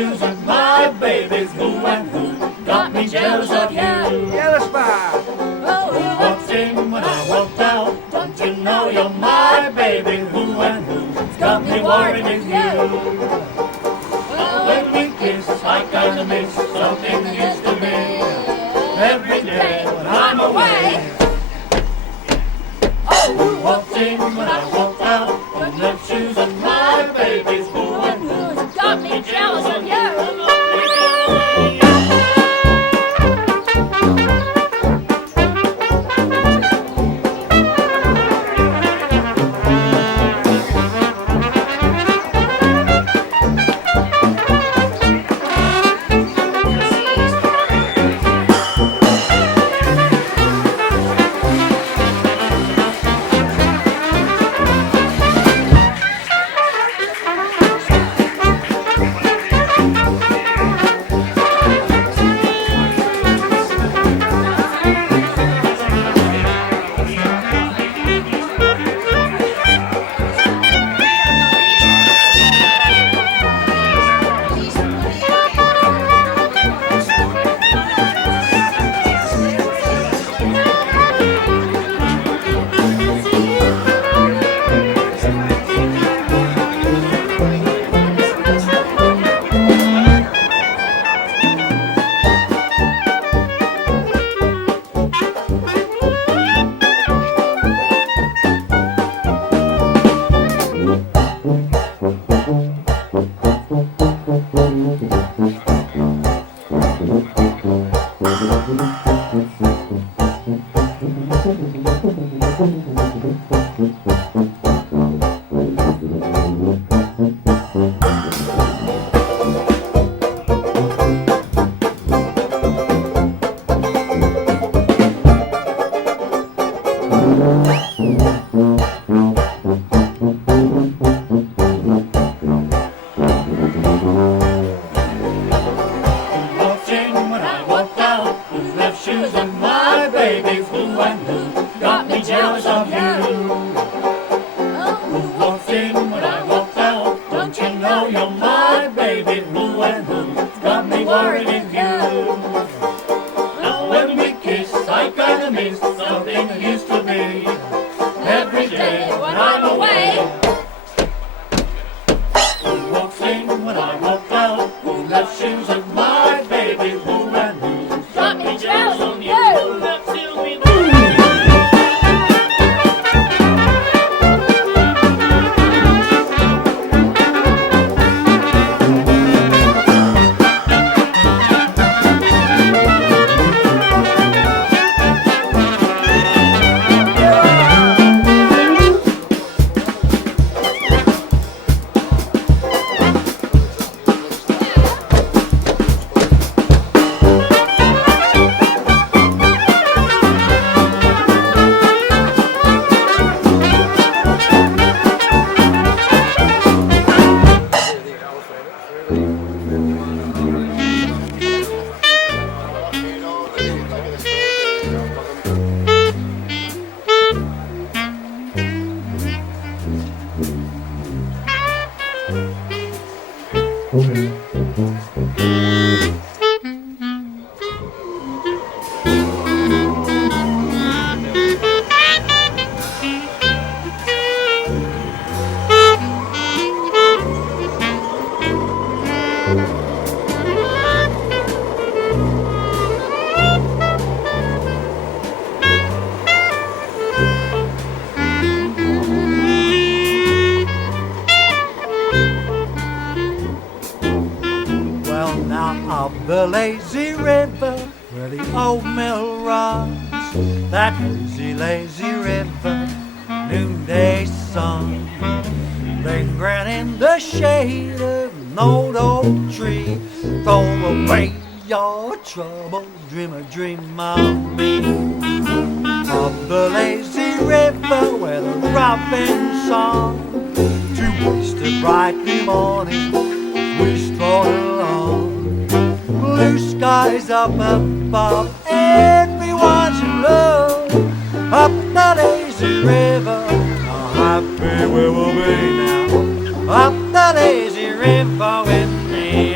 shoes and my baby's who and who got me jealous of you. Jealous by. Who walked in when I walked out? Don't you know you're my baby? Who and who's got me worried with you? When we kiss, I kinda miss something that used to be. Every day when I'm away. Who walked in when I walked out? With left shoes and my baby's who and who's got me jealous of you. Shoes and my baby's who and who got me jealous of you. Who walked in when I walked out? Don't you know you're my baby? Who and who got me worried with you? Now when we kiss, I kinda miss something that used to be. Every day when I'm away. Who walks in when I walk out? Who left shoes and my baby? Who and who got me jealous of you? Up the lazy river where the old mill runs, that lazy, lazy river, noonday sun, lingering in the shade of an old oak tree. Throw away your troubles, dream a dream of me. Up the lazy river where the robin song, to waste a bright new morning we stroll along. Blue skies up above, everyone's in love. Up the lazy river, how happy we will be now. Up the lazy river with me.